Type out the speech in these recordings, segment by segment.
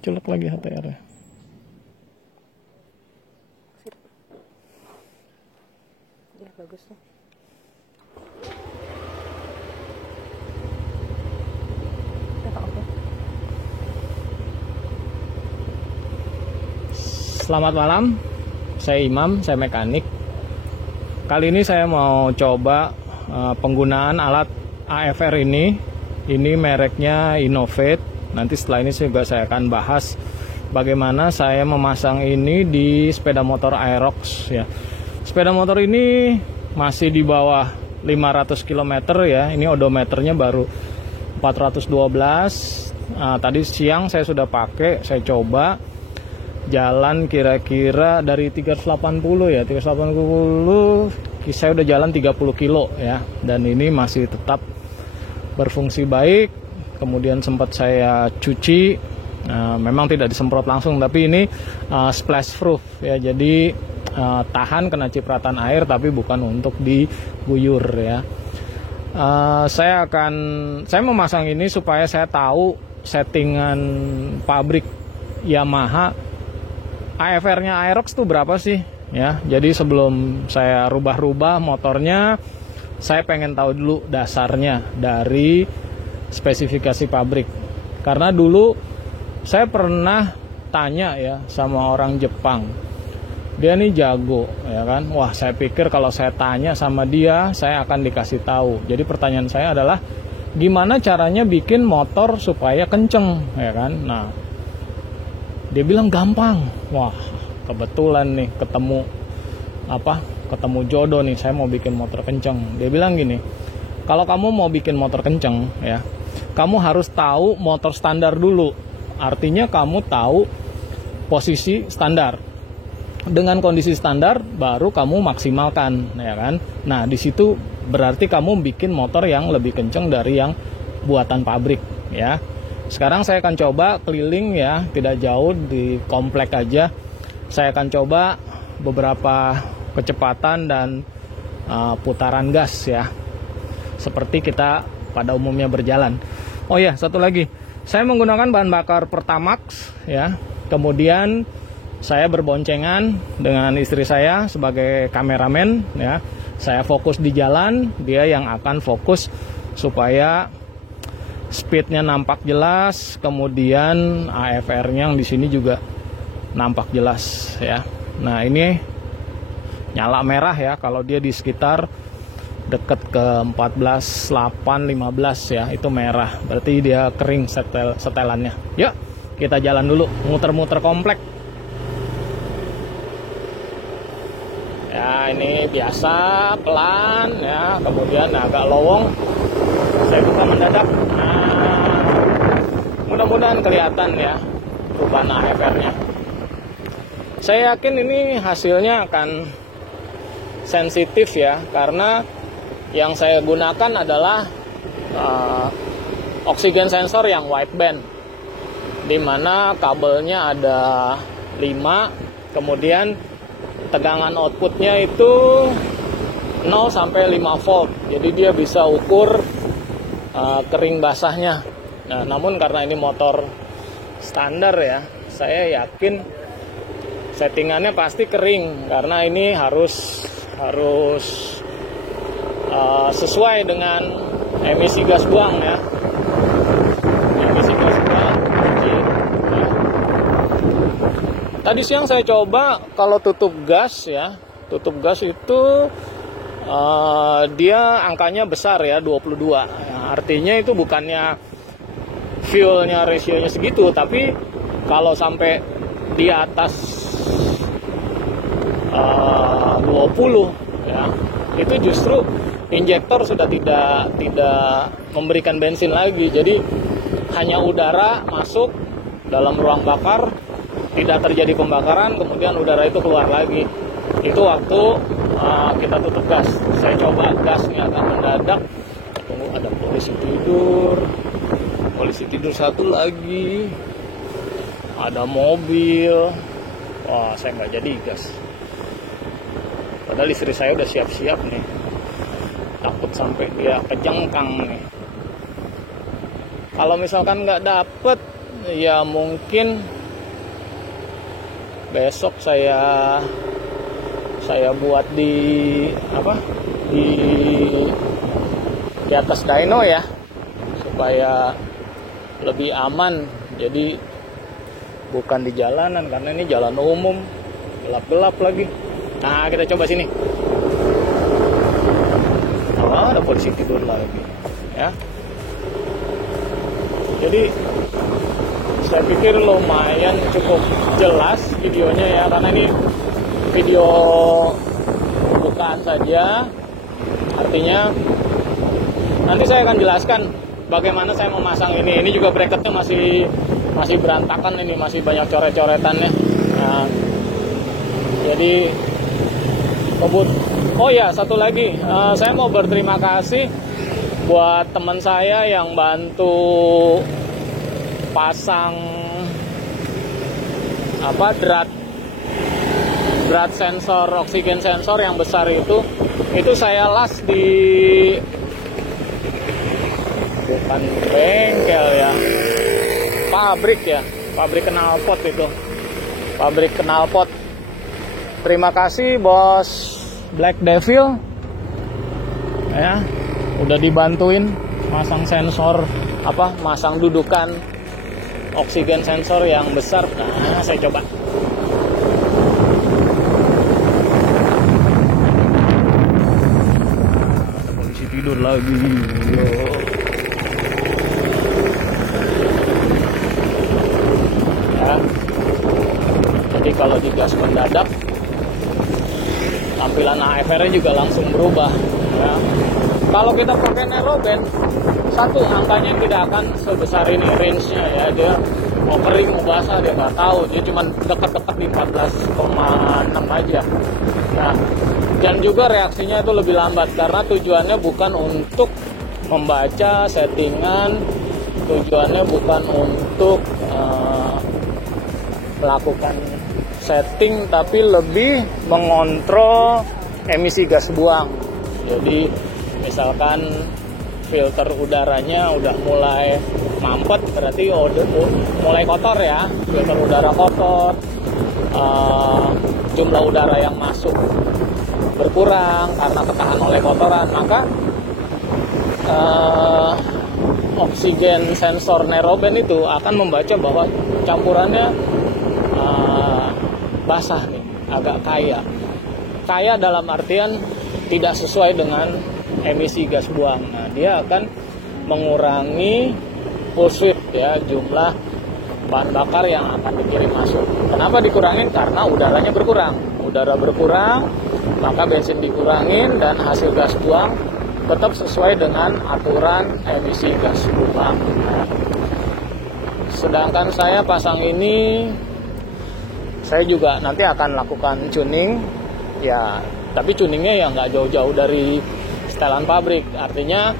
Colok lagi HTR ya. Sip. Ya bagus tuh. Oke. Selamat malam, saya Imam, saya mekanik. Kali ini saya mau coba penggunaan alat AFR ini. Ini mereknya Innovate. Nanti setelah ini juga saya akan bahas bagaimana saya memasang ini di sepeda motor Aerox ya. Sepeda motor ini masih di bawah 500 km ya. Ini odometernya baru 412. Tadi siang saya sudah pakai, saya coba jalan kira-kira dari 380 ya. 380 saya udah jalan 30 kilo ya. Dan ini masih tetap berfungsi baik. Kemudian sempat saya cuci, memang tidak disemprot langsung, tapi ini splash proof ya, jadi tahan kena cipratan air, tapi bukan untuk diguyur ya. Saya memasang ini supaya saya tahu settingan pabrik Yamaha AFR-nya Aerox tuh berapa sih ya. Jadi sebelum saya rubah-rubah motornya, saya pengen tahu dulu dasarnya dari spesifikasi pabrik. Karena dulu saya pernah tanya ya sama orang Jepang, dia nih jago ya kan. Wah, saya pikir kalau saya tanya sama dia saya akan dikasih tahu. Jadi pertanyaan saya adalah gimana caranya bikin motor supaya kenceng ya kan. Nah, dia bilang gampang. Wah, kebetulan nih ketemu jodoh nih, saya mau bikin motor kenceng. Dia bilang gini, kalau kamu mau bikin motor kenceng ya, kamu harus tahu motor standar dulu. Artinya kamu tahu posisi standar. Dengan kondisi standar baru kamu maksimalkan ya kan. Nah, di situ berarti kamu bikin motor yang lebih kenceng dari yang buatan pabrik ya. Sekarang saya akan coba keliling ya, tidak jauh di komplek aja. Saya akan coba beberapa kecepatan dan putaran gas ya, seperti kita pada umumnya berjalan. Oh ya, satu lagi, saya menggunakan bahan bakar Pertamax ya. Kemudian saya berboncengan dengan istri saya sebagai kameramen ya. Saya fokus di jalan, dia yang akan fokus supaya speednya nampak jelas. Kemudian AFR-nya yang di sini juga nampak jelas ya. Nah, ini nyala merah ya kalau dia di sekitar deket ke 14.815 ya, itu merah, berarti dia kering setelannya. Yuk kita jalan dulu, muter-muter komplek ya. Ini biasa pelan ya, kemudian agak lowong saya buka mendadak. Nah, mudah-mudahan kelihatan ya perubahan AFR-nya. Saya yakin ini hasilnya akan sensitif ya, karena yang saya gunakan adalah oksigen sensor yang wideband, di mana kabelnya ada 5, kemudian tegangan outputnya itu 0 sampai 5 volt. Jadi dia bisa ukur kering basahnya. Nah, namun karena ini motor standar ya, saya yakin settingannya pasti kering, karena ini harus sesuai dengan emisi gas buang ya. Emisi gas buang ya. Tadi siang saya coba kalau tutup gas ya, tutup gas itu dia angkanya besar ya, 22 ya, artinya itu bukannya fuelnya rasionya segitu, tapi kalau sampai di atas 20 ya, itu justru injektor sudah tidak memberikan bensin lagi. Jadi hanya udara masuk dalam ruang bakar, tidak terjadi pembakaran, kemudian udara itu keluar lagi. Itu waktu kita tutup gas. Saya coba gasnya agak mendadak. Tunggu, ada polisi tidur satu lagi, ada mobil. Wah, saya nggak jadi gas. Padahal istri saya udah siap-siap nih, takut sampai dia kejengkang nih. Kalau misalkan nggak dapet ya mungkin besok saya buat di apa, di atas dyno ya, supaya lebih aman. Jadi bukan di jalanan, karena ini jalan umum, gelap-gelap lagi. Nah, kita coba sini. Oh, ada polisi tidur lagi ya. Jadi saya pikir lumayan cukup jelas videonya ya, karena ini video pembukaan saja. Artinya nanti saya akan jelaskan bagaimana saya memasang ini. Ini juga bracketnya masih berantakan, ini masih banyak coret-coretannya. Nah, jadi oh ya, satu lagi, saya mau berterima kasih buat teman saya yang bantu pasang drat sensor, oksigen sensor yang besar itu saya las di, bukan bengkel ya, pabrik knalpot itu, pabrik knalpot. Terima kasih bos Black Devil ya, udah dibantuin masang sensor, masang dudukan oksigen sensor yang besar. Nah, saya coba. Polisi tidur lagi. Ya. Jadi kalau digas mendadak, tampilan AFR-nya juga langsung berubah ya. Kalau kita pakai Neroben, satu, angkanya tidak akan sebesar ini range-nya ya. Dia mau kering mau basah dia nggak tahu, dia cuma dekat-dekat di 14,6 aja. Nah, dan juga reaksinya itu lebih lambat, karena tujuannya bukan untuk membaca settingan, tujuannya bukan untuk melakukan setting, tapi lebih mengontrol emisi gas buang. Jadi misalkan filter udaranya udah mulai mampet, berarti mulai kotor ya, filter udara kotor, jumlah udara yang masuk berkurang karena ketahan oleh kotoran, maka oksigen sensor Neroben itu akan membaca bahwa campurannya basah nih, agak kaya dalam artian tidak sesuai dengan emisi gas buang. Nah, dia akan mengurangi full sweep ya, jumlah bahan bakar yang akan dikirim masuk. Kenapa dikurangin? Karena udaranya berkurang. Udara berkurang, maka bensin dikurangin dan hasil gas buang tetap sesuai dengan aturan emisi gas buang. Nah, sedangkan saya pasang ini, saya juga nanti akan lakukan tuning ya, tapi tuningnya ya nggak jauh-jauh dari setelan pabrik. Artinya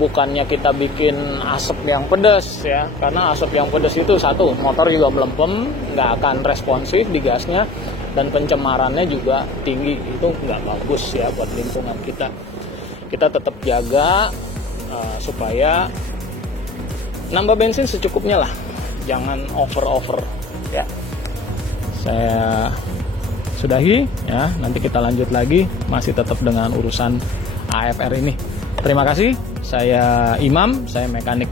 bukannya kita bikin asap yang pedas ya, karena asap yang pedas itu satu, motor juga melempem, nggak akan responsif di gasnya, dan pencemarannya juga tinggi. Itu nggak bagus ya buat lingkungan kita. Kita tetap jaga supaya nambah bensin secukupnya lah, jangan over ya. Saya sudahi ya, nanti kita lanjut lagi, masih tetap dengan urusan AFR ini. Terima kasih, saya Imam, saya mekanik